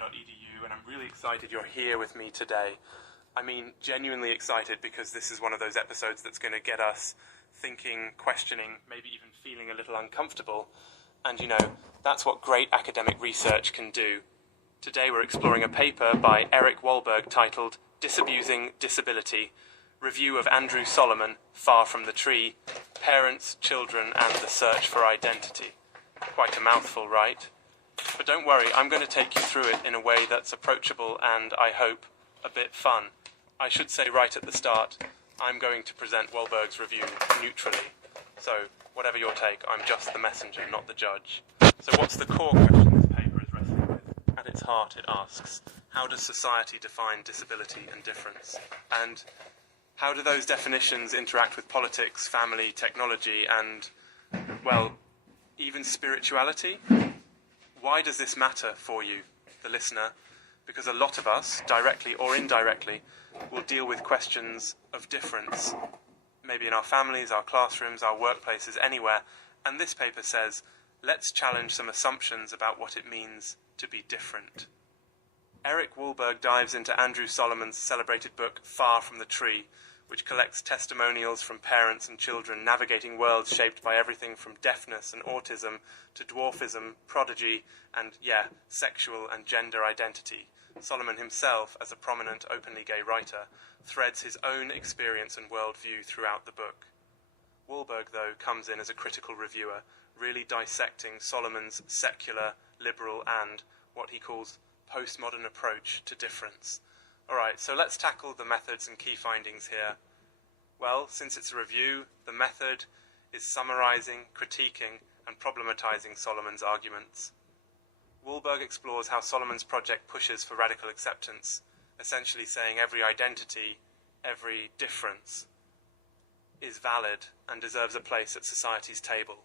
academia.edu, and I'm really excited you're here with me today. I mean, genuinely excited, because this is one of those episodes that's going to get us thinking, questioning, maybe even feeling a little uncomfortable. And you know, that's what great academic research can do. Today we're exploring a paper by Eric Walberg titled Disabusing Disability, Review of Andrew Solomon, Far from the Tree, Parents, Children and the Search for Identity. Quite a mouthful, right? But don't worry, I'm going to take you through it in a way that's approachable and, I hope, a bit fun. I should say right at the start, I'm going to present Walberg's review neutrally. So, whatever your take, I'm just the messenger, not the judge. So what's the core question this paper is wrestling with? At its heart, it asks, how does society define disability and difference? And how do those definitions interact with politics, family, technology, and, well, even spirituality? Why does this matter for you, the listener? Because a lot of us, directly or indirectly, will deal with questions of difference, maybe in our families, our classrooms, our workplaces, anywhere. And this paper says, let's challenge some assumptions about what it means to be different. Eric Walberg dives into Andrew Solomon's celebrated book, Far from the Tree, which collects testimonials from parents and children navigating worlds shaped by everything from deafness and autism to dwarfism, prodigy, and, sexual and gender identity. Solomon himself, as a prominent, openly gay writer, threads his own experience and worldview throughout the book. Walberg, though, comes in as a critical reviewer, really dissecting Solomon's secular, liberal, and what he calls postmodern approach to difference. Alright, so let's tackle the methods and key findings here. Well, since it's a review, the method is summarizing, critiquing, and problematizing Solomon's arguments. Walberg explores how Solomon's project pushes for radical acceptance, essentially saying every identity, every difference, is valid and deserves a place at society's table.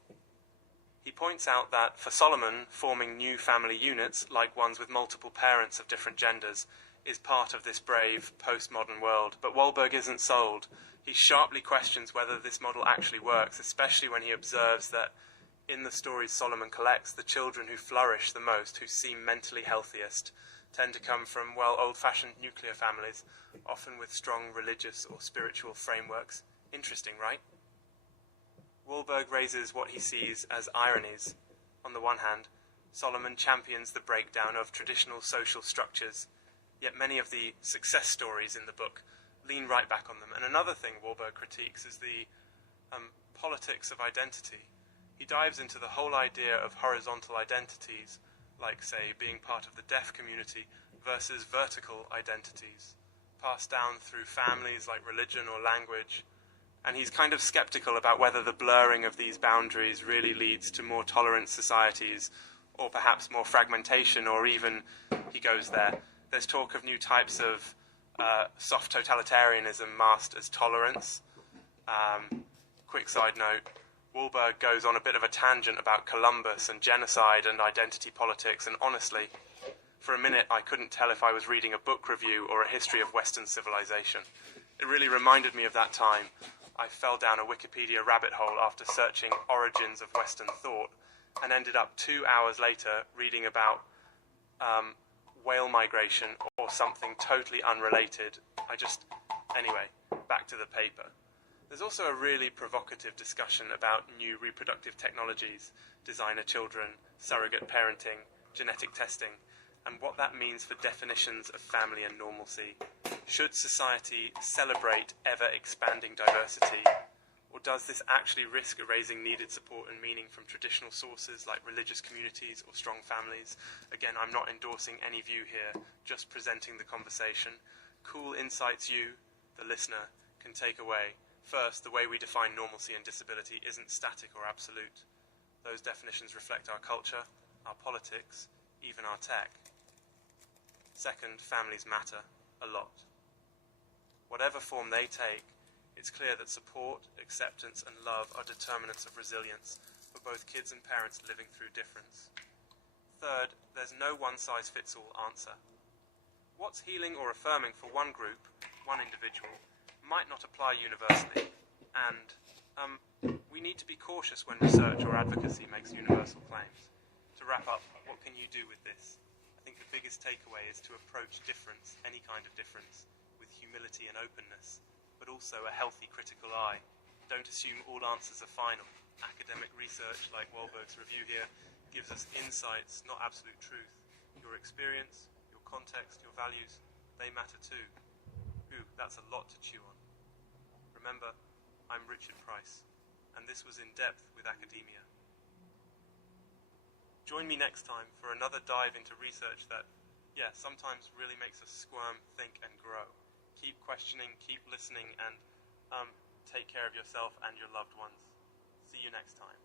He points out that, for Solomon, forming new family units, like ones with multiple parents of different genders, is part of this brave, postmodern world. But Walberg isn't sold. He sharply questions whether this model actually works, especially when he observes that in the stories Solomon collects, the children who flourish the most, who seem mentally healthiest, tend to come from, well, old-fashioned nuclear families, often with strong religious or spiritual frameworks. Interesting, right? Walberg raises what he sees as ironies. On the one hand, Solomon champions the breakdown of traditional social structures, yet many of the success stories in the book lean right back on them. And another thing Walberg critiques is the politics of identity. He dives into the whole idea of horizontal identities, like, say, being part of the deaf community, versus vertical identities, passed down through families like religion or language. And he's kind of skeptical about whether the blurring of these boundaries really leads to more tolerant societies, or perhaps more fragmentation, or even, he goes there, there's talk of new types of soft totalitarianism masked as tolerance. Quick side note, Walberg goes on a bit of a tangent about Columbus and genocide and identity politics, and honestly, for a minute I couldn't tell if I was reading a book review or a history of Western civilization. It really reminded me of that time. I fell down a Wikipedia rabbit hole after searching origins of Western thought, and ended up 2 hours later reading about whale migration or something totally unrelated. Anyway, back to the paper. There's also a really provocative discussion about new reproductive technologies, designer children, surrogate parenting, genetic testing, and what that means for definitions of family and normalcy. Should society celebrate ever-expanding diversity, or does this actually risk erasing needed support and meaning from traditional sources like religious communities or strong families? Again, I'm not endorsing any view here, just presenting the conversation. Cool insights you, the listener, can take away. First, the way we define normalcy and disability isn't static or absolute. Those definitions reflect our culture, our politics, even our tech. Second, families matter a lot. Whatever form they take, it's clear that support, acceptance, and love are determinants of resilience for both kids and parents living through difference. Third, there's no one-size-fits-all answer. What's healing or affirming for one group, one individual, might not apply universally, and we need to be cautious when research or advocacy makes universal claims. To wrap up, what can you do with this? I think the biggest biggest takeaway is to approach difference, any kind of difference, with humility and openness, but also a healthy critical eye. Don't assume all answers are final. Academic research, like Walberg's review here, gives us insights, not absolute truth. Your experience, your context, your values, they matter too. Ooh, that's a lot to chew on. Remember, I'm Richard Price, and this was Indepth with Academia. Join me next time for another dive into research that, sometimes really makes us squirm, think, and grow. Keep questioning, keep listening, and take care of yourself and your loved ones. See you next time.